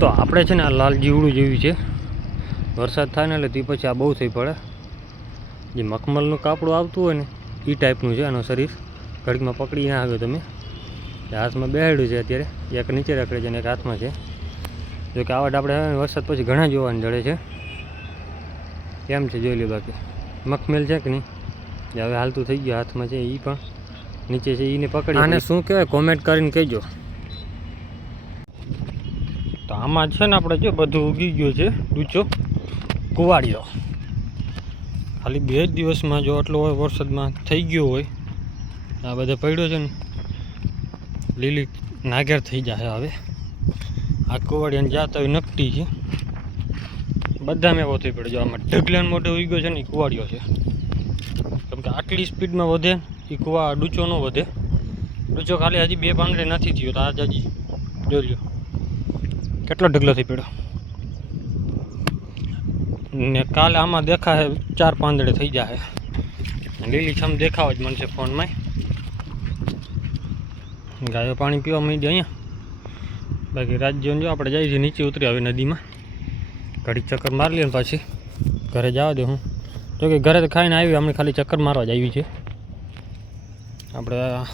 તો આપણે છે ને આ લાલ જીવડું જેવી છે. વરસાદ થાય ને એટલે તે પછી આ બહુ થઈ પડે. જે મખમલનું કાપડું આવતું હોય ને એ ટાઈપનું છે આનું શરીર. ઘડીકમાં પકડી ના આવ્યો તમે. હાથમાં બેહાડ્યું છે અત્યારે. એક નીચે રખડે છે અને એક હાથમાં છે. જોકે આવા આપણે વરસાદ પછી ઘણા જોવાને જડે છે. કેમ છે જોઈ લે બાકી. મખમેલ છે કે નહીં? હવે હાલતું થઈ ગયું હાથમાં છે એ પણ. નીચે છે એને પકડી. આને શું કહેવાય? કોમેન્ટ કરીને કહેજો. તો આમાં છે ને આપણે જો બધું ઉગી ગયું છે, ડૂચો. કુવાડિયો ખાલી બે જ દિવસમાં જો આટલો હોય વરસાદમાં થઈ ગયો હોય, આ બધા પડ્યો છે ને, લીલી નાગેર થઈ જાય હવે. આ કુવાડિયાની જાતા હોય નકટી છે. બધા મેં થઈ પડ્યો. આમાં ઢગલાન મોટો ઉગ્યો છે ને એ કુવાડિયો છે. કેમ કે આટલી સ્પીડમાં વધે એ કુવા ડૂચો ન વધે. ડૂચો ખાલી હજી બે પાંદડે નથી થયો, તો આજ હજી જોઈ લ્યો કેટલો ઢગલો થઈ પડ્યો ને કાલે આમાં દેખાય ચાર પાંદડે થઈ જાય લીલી છમ દેખાવા જ મળશે ફોનમાં ગાયો પાણી પીવા માંડી અહીંયા. બાકી રાજ્યોને જો, આપણે જઈએ છીએ નીચે ઉતરી આવી નદીમાં. ઘડી ચક્કર મારી લઈએ પાછી. ઘરે જવા દે હું. જો કે ઘરે તો ખાઈને આવી અમે ખાલી ચક્કર મારવા જ આવી છે. આપણે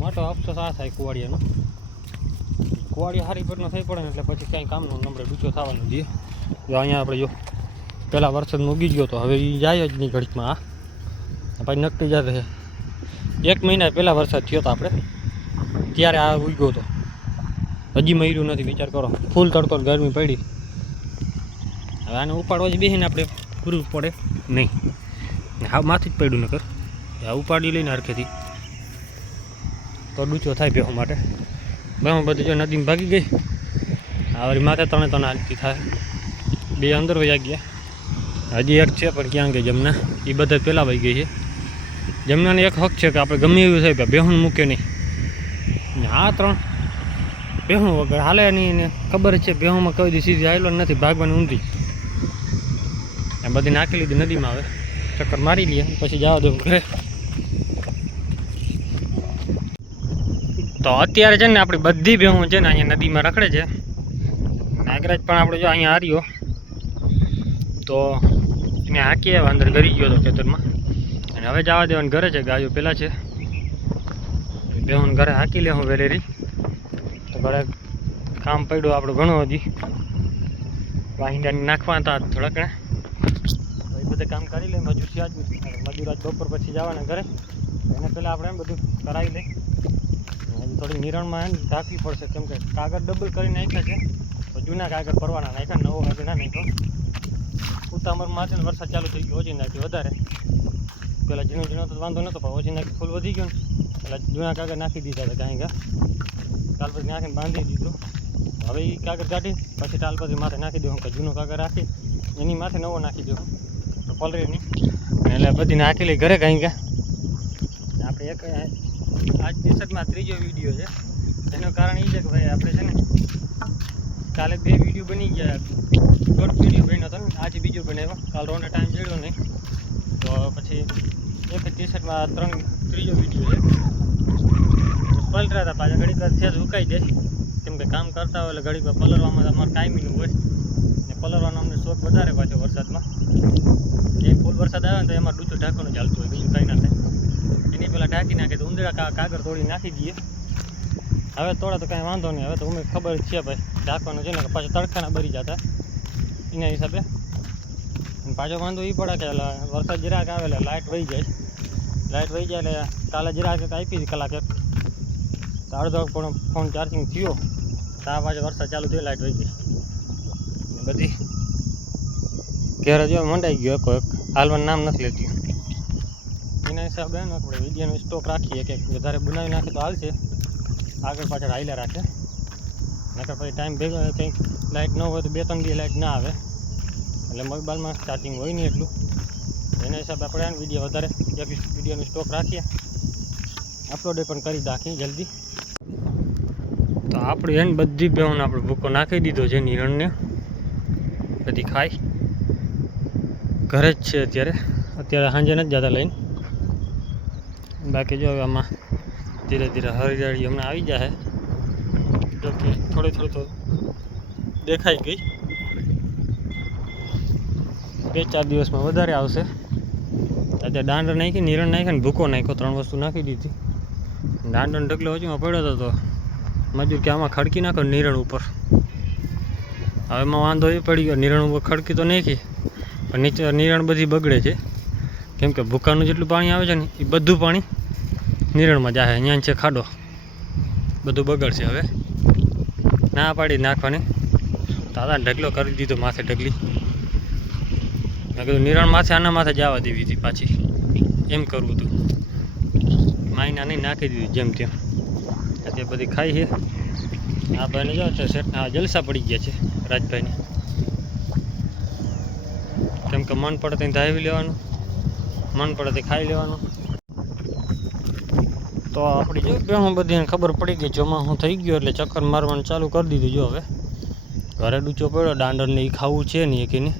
મોટો અફસોસ આ થાય કુવાડિયાનો. કુવાડિયા હારી પર થઈ પડે એટલે પછી ક્યાંય કામનો નંબરે ડૂચો થવાનો જોઈએ જો અહીંયા આપણે જો પહેલાં વરસાદ ઉગી ગયો તો હવે એ જાય જ નહીં ઘડીકમાં આ પછી નકટી રહે. એક મહિના પહેલાં વરસાદ થયો તો આપણે, ત્યારે આ ઉગ્યો હતો હજી મર્યું નથી, વિચાર કરો. ફૂલ તડકો ગરમી પડી. હવે આને ઉપાડવા જ બેસીને આપણે પૂરું પડે નહીં. હા, માથી જ પડ્યું નકર. આ ઉપાડી લઈને હરખેથી. તો ડૂચો થાય બેહો માટે. બેહો બધી જો નદીમાં ભાગી ગઈ. આવરી માથે ત્રણે ત્રણ હાલતી થાય. બે અંદર વયા ગયા. હજી એક છે, પણ ક્યાં ગઈ જમના? એ બધા પહેલાં વહી ગઈ છે. જમનાને એક હક છે કે આપણે ગમે એવું થાય કે બેહણ મૂકે નહીં. આ ત્રણ બેહું વગર હાલે નહીં ને ખબર છે બેહણમાં કઈ દી સીધી આવેલો નથી, ભાગવાની ઊંધી. આ બધી નાખી લીધી નદીમાં આવે ચક્કર મારી લઈએ પછી જવા દઉં ઘરે. તો અત્યારે છે ને આપણી બધી ભેહું છે ને અહીંયા નદીમાં રખડે છે. નાગરાજ પણ આપણે જો અહીંયા હાર્યો. તો એને હાંકીએ આવ્યા, અંદર ગરી ગયો હતો ખેતરમાં. અને હવે જવા દેવાનું ઘરે છે, ગાયો પેલા છે. બેહું ઘરે હાંકી લે હું વેલેરી. તો ઘરે કામ પડ્યું આપણું ઘણું હજી. વાહિંદાને નાખવા હતા થોડાક ને એ બધે કામ કરી લે, મજૂર છે આજ મજૂર આજ બપોર પછી જવાના ઘરે. એને પહેલાં આપણે એમ બધું કરાવી લઈ હજી થોડી નિરણમાં રાખવી પડશે. કેમ કે કાગળ ડબલ કરી નાખ્યા છે. તો જૂના કાગળ ભરવાના નાખ્યા, નવો કાગળ ના નાખ્યો. ઉતામરમાં વરસાદ ચાલુ થઈ ગયો, ઓછી નાખ્યો વધારે. પેલા ઝીણો ઝીણો તો વાંધો નહોતો પણ ઓછી નાખી ફૂલ વધી ગયો ને. પેલા જૂના કાગળ નાખી દીધા હતા કાંઈ કા તાલ પછી નાખીને બાંધી દીધું. હવે એ કાગળ કાઢી, પછી તાલ માથે નાખી દેવું કે જૂનો કાગળ રાખી, એની માથે નવો નાખી પલરે નહીં એટલે બધી નાખી લઈ ઘરે કાંઈ કા આપણે એક આજ દિવસમાં ત્રીજો વીડિયો છે. એનું કારણ એ છે કે ભાઈ આપણે છે ને કાલે બે વીડિયો બની ગયા. દોઢ વીડિયો બન્યો હતો ને, આજે બીજો બનાવ્યો કાલ રોને ટાઈમ જડ્યો નહીં. તો પછી એક ટી શર્ટમાં ત્રણ ત્રીજો વીડિયો છે. પલરા હતા પાછા ઘડીક વાર થયા ઉકાઈ દે કેમ કે કામ કરતા હોય એટલે ઘડીક વાર પલરવામાં અમારે ટાઈમિંગ હોય. ને પલરવાનો અમને શોખ વધારે પાછો વરસાદમાં. એ ફૂલ વરસાદ આવે ને તો એમાં ડૂચો ઢાંકવાનું ચાલતું હોય, બીજું કાંઈ ના થાય. પહેલાં ઢાંકી નાખે તો ઉંદરા કાગળ તોડી નાખી દઈએ. હવે તોડા તો કાંઈ વાંધો નહીં. હવે તો અમે ખબર જ છે ભાઈ. ઢાંકવાનું છે ને પાછા તડકાના બરી જતા. એના હિસાબે. પાછો વાંધો એ પડે કે વરસાદ જરાક આવે એટલે લાઇટ વહી જાય. લાઇટ વહી જાય એટલે કાલે જરાક આપી કલાક એક. અડધો પણ ફોન ચાર્જિંગ થયો. તો આ પાછો વરસાદ ચાલુ થયો લાઇટ વહી ગઈ. બધી. ઘેર જેવા મંડાઈ ગયો એક. હાલવાનું નામ નથી લેતી. હિસાબે આપણે વિડીયાનો સ્ટોક રાખીએ કે વધારે બનાવી નાખે તો હાલશે. આગળ પાછળ હાલ્યા રાખે. નકર પછી ટાઈમ ભેગો કંઈક લાઇટ ન હોય તો બે ત્રણ દી લાઇટ ના આવે. એટલે મોબાઈલમાં ચાર્જિંગ હોય નહીં એટલું. એના હિસાબે આપણે વીડિયો વધારે, એક વિડીયોનો સ્ટોક રાખીએ. અપલોડ પણ કરી નાખીએ જલ્દી. તો આપણે એને બધી બેહોને આપણે ભૂકો નાખી દીધો છે નિરણને. બધી ખાય ઘરે જ છે અત્યારે. અત્યારે સાંજે નથી જતા લઈને. બાકી જો આમાં ધીરે ધીરે હરિયાળી હમણાં આવી જાય જો કે થોડી થોડી તો દેખાઈ ગઈ. બે ચાર દિવસમાં વધારે આવશે. અત્યારે દાંડર નાખી, નિરણ નાખી ને ભૂકો નાખ્યો, ત્રણ વસ્તુ નાખી દીધી. દાંડર ઢગલો હજુમાં પડ્યો હતો મજૂર કે આમાં ખડકી નાખો નિરણ ઉપર. હવે એમાં વાંધો એ પડી ગયો, નિરણ ઉપર ખડકી તો નાખી, પણ નીચે નિરણ બધી બગડે છે. કેમ કે ભૂકાનું જેટલું પાણી આવે છે ને, એ બધું પાણી નિરણમાં જાય અહીંયા છે ખાડો. બધું બગડશે હવે. ના પાડી નાખવાની. દાદા ઢગલો કરી દીધો, માથે ઢગલી. મેં કીધું, નિરણ માથે, આના માથે જવા દેવી હતી પાછી. એમ કરવું હતું. માઇના નહીં નાખી દીધું જેમ તેમ. અત્યારે બધી ખાઈ છે. આ ભાઈને જો, તો શેઠ, આ જલસા પડી ગયા છે, રાજભાઈને. કેમ કે મન પડે ત્યાં ધાવી લેવાનું. મન પડે તે ખાઈ લેવાનું. તો આપણી જો બેહું બધી ખબર પડી ગઈ હું થઈ ગયો એટલે ચક્કર મારવાનું ચાલુ કરી દીધું જો હવે. ઘરે ડૂચો પડ્યો દાંડરને એ ખાવું છે નહીં એકીને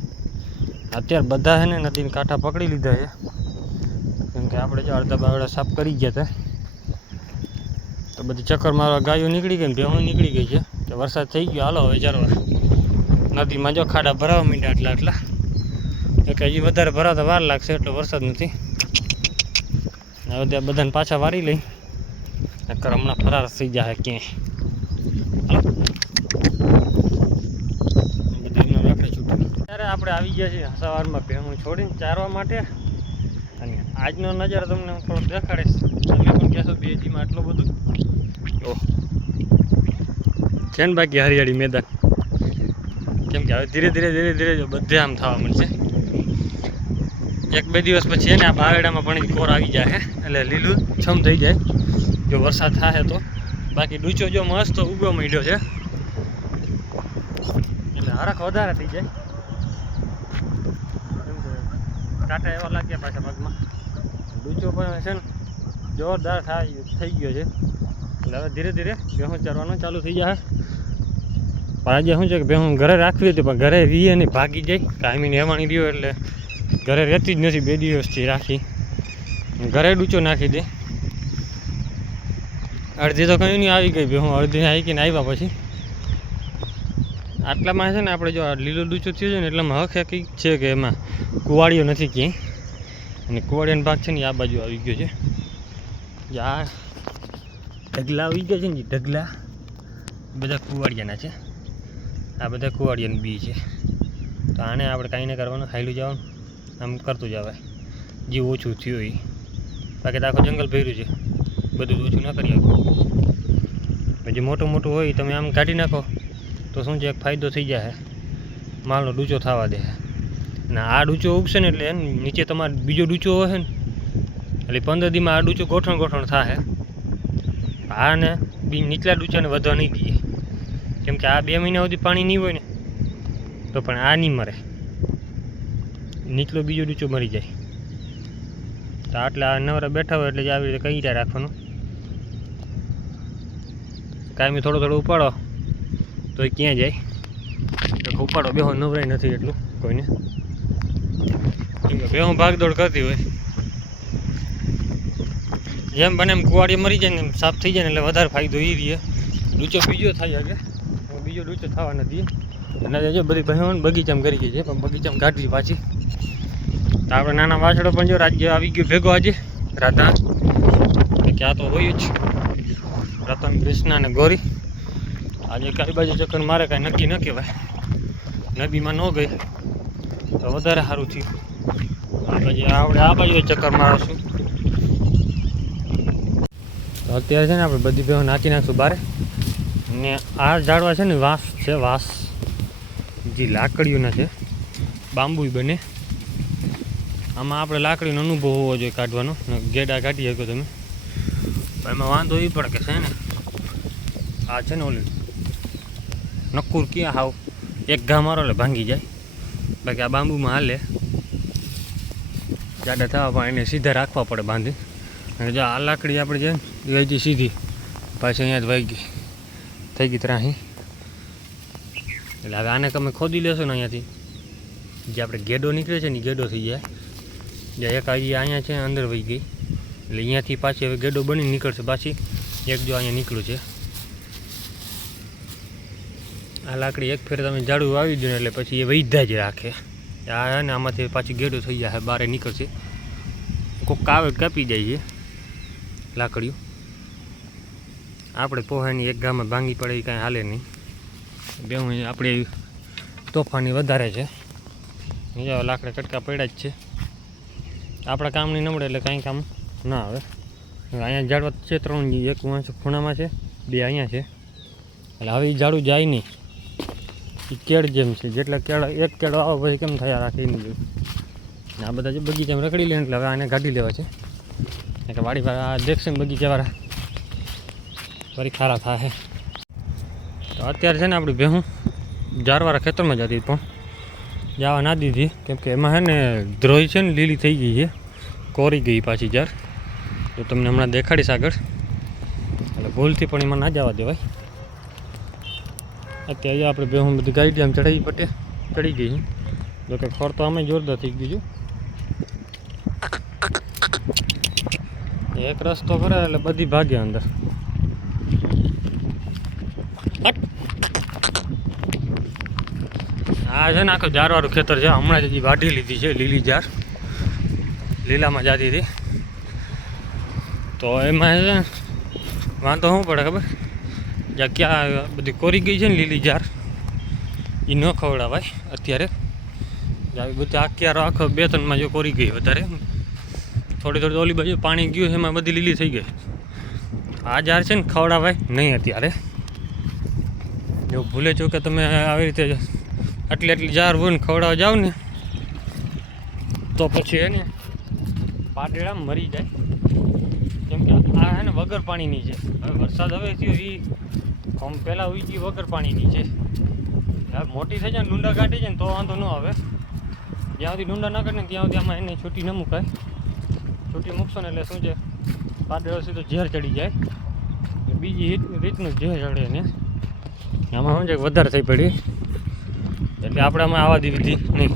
અત્યારે બધા છે ને નદીને કાંઠા પકડી લીધા છે. કેમ કે આપણે જો અડધા બાવડા સાફ કરી ગયા હતા તો બધી ચક્કર મારવા ગાયો નીકળી ગઈ ને ભેહું નીકળી ગઈ છે. કે વરસાદ થઈ ગયો, હાલો હવે ચારવા નદીમાં જો ખાડા ભરાવા માંડ્યા આટલા આટલા. કે હજી વધારે ભરાતા વાર લાગશે, એટલો વરસાદ નથી. હવે ત્યાં બધાને પાછા વારી લઈ. નકર હમણાં ફરાર થઈ જાય ક્યાંય. હાલો. બધું એમનું રાખે છૂટું. ત્યારે આપણે આવી ગયા છીએ સવારમાં ભેણું છોડીને ચારવા માટે. અને આજનો નજારો તમને હું થોડોક દેખાડીશ. તમે પણ કહેશો બે જીમાં આટલું બધું. ઓહ. છે ને બાકી હરિયાળી મેદાન? કેમ કે હવે ધીરે ધીરે ધીરે ધીરે બધે આમ થવા મળશે એક બે દિવસ પછી એને આ બાવેડામાં પણ કોર આવી જાય એટલે લીલું છમ થઈ જાય. જો વરસાદ થાય તો. બાકી ડૂચો જો મસ્ત ઉગો માંડ્યો છે. એટલે હરખ વધારે થઈ જાય. કાંટા એવા લાગ્યા પાછા ભાગમાં. ડૂચો પણ છે ને જોરદાર થાય, થઈ ગયો છે. એટલે હવે ધીરે ધીરે ભેહું ચરવાનું ચાલુ થઈ જાય. પણ આજે શું છે કે ભેહું ઘરે રાખવી હતી, પણ ઘરે રીએ નહીં, ભાગી જાય કાયમીને રહેવાની રહ્યો એટલે ઘરે રહેતી જ નથી, બે દિવસથી રાખી. ઘરે ડૂચો નાખી દે. અડધી તો કંઈ નહીં, આવી ગઈ હું અડધી આવી ગઈને આવ્યા પછી. આટલામાં છે ને આપણે જો લીલો ડૂચો થયો છે ને એટલામાં હક હકીક છે કે એમાં કુવાડીઓ નથી ક્યાંય. અને કુવાડિયાનો ભાગ છે ને આ બાજુ આવી ગયો છે. આ ઢગલા આવી ગયા છે ને ઢગલા. બધા કુવાડિયાના છે. આ બધા કુવાડિયાનું બી છે. તો આને આપણે કાંઈ નહીં કરવાનું, હાઈલું જવાનું. આમ કરતું જવાય. જે ઓછું થયું એ બાકી તો આખું જંગલ ભર્યું છે. બધું ઓછું ના કરી શકો જે મોટું મોટું હોય તમે આમ કાઢી નાખો, તો શું છે, એક ફાયદો થઈ જાય માલનો ડૂચો થવા દે. અને આ ડૂચો ઉગશે ને એટલે નીચે તમારે બીજો ડૂચો હોય ને, એટલે પંદર દીમાં આ ડૂચો ગોઠણ ગોઠણ થાય આને બી નીચલા ડૂચાને વધવા નહીં દઈએ. કેમ કે આ બે મહિના સુધી પાણી નહીં હોય ને, તો પણ આ નહીં મરે. નીચલો બીજો ડૂચો મરી જાય. તો આટલા નવરા બેઠા હોય એટલે આવી રીતે કઈ રાખવાનું? કાયમી થોડો થોડો ઉપાડો તો એ ક્યાં જાય? તો ઉપાડો બેહો નવરાય નથી એટલું કોઈને. કે બેહો ભાગદોડ કરતી હોય. જેમ બને એમ કુવાડી મરી જાય ને એમ સાફ થઈ જાય ને એટલે વધારે ફાયદો એ રહે લૂચો બીજો થાય કે બીજો લૂચો થવા નથી અને જો બધી બહેન બગીચામાં કરી ગઈ છે પણ બગીચામાં કાઢી પાછી. તો આપણે નાના વાછડો પણ જો રાજ્ય આવી ગયો ભેગો આજે. રાધા. ક્યાં તો હોય જ. રતન કૃષ્ણ અને ગોરી. આજે કઈ બાજુ ચક્કર મારે કાંઈ નક્કી ન કહેવાય. નદીમાં ન ગઈ. તો વધારે સારું થયું. આ બાજુ આપણે આ બાજુ ચક્કર મારશું. તો અત્યારે છે ને આપણે બધી ભેગો નાખી નાખશું બારે. ને આ ઝાડવા છે ને વાંસ છે, વાંસ. જે લાકડીઓના છે બાંબુ બને. આમાં આપણે લાકડીનો અનુભવ હોવો જોઈએ કાઢવાનો. ગેડા કાઢી શકો તમે. એમાં વાંધો એ પડે કે છે ને આ છે ને ઓલી નક્કુર ક્યાં હાવ એક ઘા મારો એટલે ભાંગી જાય બાકી આ બાંબુમાં હાલે જાડા થવા પણ એને સીધા રાખવા પડે બાંધી અને જો આ લાકડી આપણે છે ને એ હજી સીધી પાછી અહીંયા જ વહી ગઈ થઈ ગઈ ત્રાહી એટલે હવે આને તમે ખોદી લેશો ને અહીંયાથી જે આપણે ગેડો નીકળે છે ને એ ગેડો થઈ જાય જે એક હજી અહીંયા છે અંદર વહી ગઈ એટલે અહીંયાથી પાછી હવે ગેડો બની નીકળશે પાછી. એક જો અહીંયા નીકળ્યું છે. આ લાકડી એક ફેર તમે ઝાડુ વાવી દો એટલે પછી એ વૈધા જ રાખે. આ ને આમાંથી પાછી ગેડો થઈ જાય બહાર નીકળશે. કોક કાવે કાપી જાય છે લાકડીઓ. આપણે પોહાની એક ગામમાં ભાંગી પડે, એ કાંઈ હાલે નહીં. બે હું આપણે તોફાની વધારે છે. લાકડા કટકા પડ્યા જ છે. આપણા કામની નમડે એટલે કાંઈ કામ ના આવે. અહીંયા ઝાડવા છે ત્રણ એક વાંચ ખૂણામાં છે, બે અહીંયા છે. એટલે હવે એ ઝાડું જાય નહીં. એ કેળ જેમ છે, જેટલા કેળ, એક કેળો આવે પછી કેમ થયા રાખે નહીં ને આ બધા જે બગીચામાં રખડી લે એટલે હવે આને કાઢી લેવા છે. એટલે વાડી આ દેખશે બગીચાવાળા વળી. ખારા થાય તો અત્યારે છે ને આપણી ભેહું ઝાડવાળા ખેતરમાં જતી પણ જવા ના દીધી. કેમ કે એમાં છે ને ધ્રોઈ છે ને લીલી થઈ ગઈ છે. કોરી ગઈ પાછી જાર તો તમને હમણાં દેખાડીશ આગળ. એટલે ભૂલથી પણ એમાં ના જવા દેવાય. અત્યારે આપણે બે હું બધી ગાડી આમ ચડાવી પટે ચડી ગઈ જો કે ખોર તો અમે જોરદાર થઈ ગયું એક રસ્તો કરે એટલે બધી ભાગે અંદર. આ છે ને આખું જારવાળું ખેતર છે. હમણાં જ વાઢી લીધી છે લીલી જાર લીલામાં જાતી હતી. તો એમાં વાંધો શું પડે ખબર? જ્યાં ક્યાં બધી કોરી ગઈ છે ને લીલી જાર એ ન ખવડાવાય અત્યારે. બધી આખિયારો, આખો બે ત્રણમાં જો કોરી ગઈ વધારે. થોડી થોડી ઓલી બાજુ પાણી ગયું, એમાં બધી લીલી થઈ ગઈ. આ જાર છે ને ખવડાવાય નહીં અત્યારે. જો ભૂલે છો કે તમે આવી રીતે આટલી આટલી જાર હોય ને ખવડાવવા જાઓ ને, તો પછી એને પાટડા મરી જાય. ને વગર પાણીની છે. હવે વરસાદ હવે થયો એ આમ પહેલાં ઉઈ ગઈ વગર પાણીની છે. હવે મોટી થઈ જાય ને ડુંડા કાઢી જાય ને તો વાંધો ન આવે. જ્યાં સુધી ડુંડા ના કાઢે ને ત્યાં સુધી આમાં એને છૂટી ન મુકાય. છૂટી મૂકશો ને એટલે શું છે પાટેડો સીધો ઝેર ચડી જાય. બીજી રીતનું ઝેર ચડે ને. આમાં શું છે, વધારે થઈ પડી. એટલે આપણે આમાં આવવા દીધી નહીં.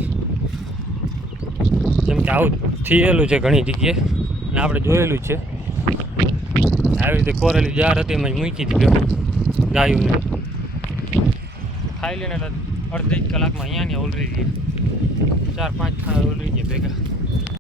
જેમ કે આવું થયેલું છે ઘણી જગ્યાએ. અને આપણે જોયેલું છે. આવી રીતે કોરેલી જાર હતી, એમાં મૂકી દીધી ગાયોને. ખાઈ લઈને અડધી કલાકમાં અહીંયા ને ઓલરી ગયા ચાર પાંચ ખાના ઓલરી ગયા ભેગા.